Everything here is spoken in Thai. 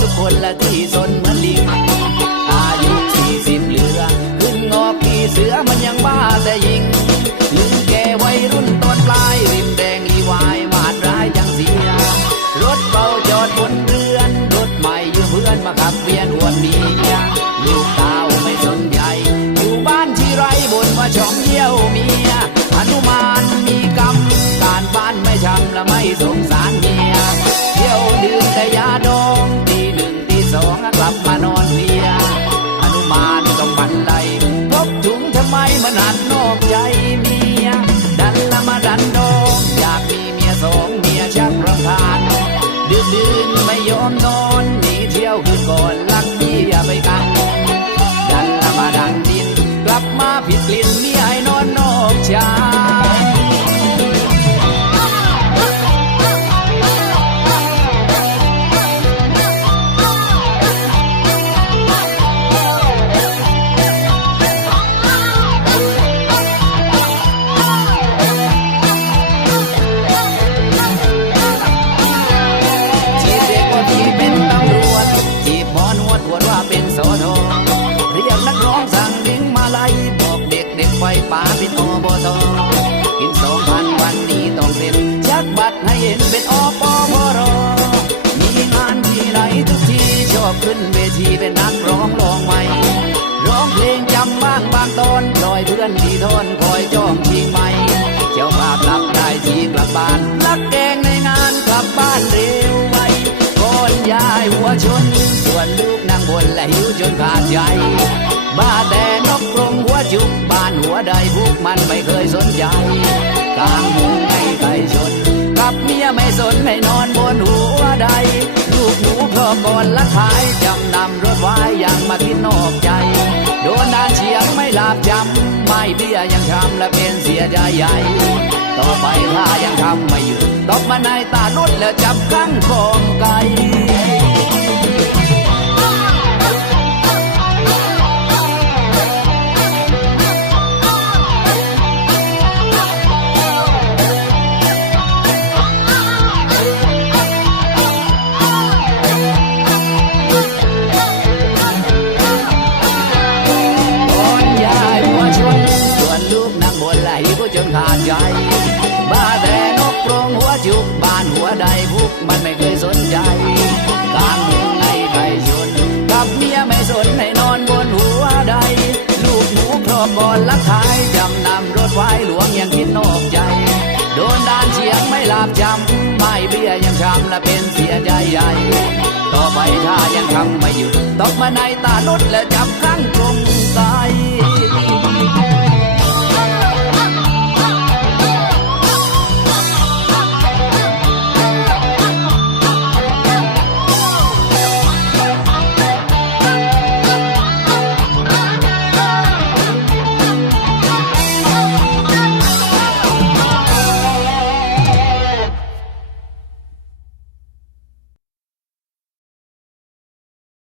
ทุกคนละที่สนเหมือนลิงอายุสี่สิบเหลือ ขึ้นงอกพี่เสือมันยังบ้าแต่ยิงลืมแกวัยรุ่นตอนปลายริมแดงอีวายมาดร้ายจังเสีย รถเบาจอดบนเรือน รถใหม่ยืมเพื่อนมาขับเวียนอวดเมียลูกเต้าไม่สนใจอยู่บ้านที่ไรบ่นว่าช่องเยี่ยวเมียอนุมานมีกรรมการบ้านไม่ชำและไม่สงสารเมียเที่ยวดื่มแต่ยาด ก่อนรักเมียไปกันดันละมาดันดิน กลับมาผิดกลิ่นเมียให้นอนนอกชา เป็นอบตกินสองพันวันนี้ต้องเซ็นชักบัตรให้เห็นเป็นอปพรมีงานที่ไหนทุกทีชอบขึ้นเวทีเป็นนักร้องรองใหม่ร้องเพลงจำบ้างบางตอนลอยเพื่อนที่ทอนคอยจ้องชิงไหม่เจ้าภาพรับได้ทีกลับบ้านลักแกงในงานกลับบ้านเร็วไวก่อนยายหัวชน ส่วนลูกนั่งบนและหิวจนขาดใจ ใดพวกมันไม่เคยสนใจกลางมุงให้ไก่ชนกับเมียไม่สนให้นอนบนหัวใด ลูกหนูพร้อมก่อนละขายจำนำรถไว้ยังมากินนอกใจ โดนนานเฉียงไม่หลาบจำไม่เบี้ยยังทำและเป็นเสียใจใหญ่ต่อไปถ้ายังทำไม่หยุดตบมาในตานุดแล้วจับกั้งของไก่ก่ มันไม่เคยสนใจกลางเมืองในไก่ชนกับเมียไม่สนให้นอนบนหัวใด ลูกหนูพร้อมก่อนละขายจำนำรถไฟหลวงยังคิดนอกใจ โดนดานเฉียงไม่หลาบจำไม่เบี้ยยังช้ำและเป็นเสียใจใหญ่ต่อไปถ้ายังทำไม่หยุดตกมาในตานุดและจับข้างกรงตาย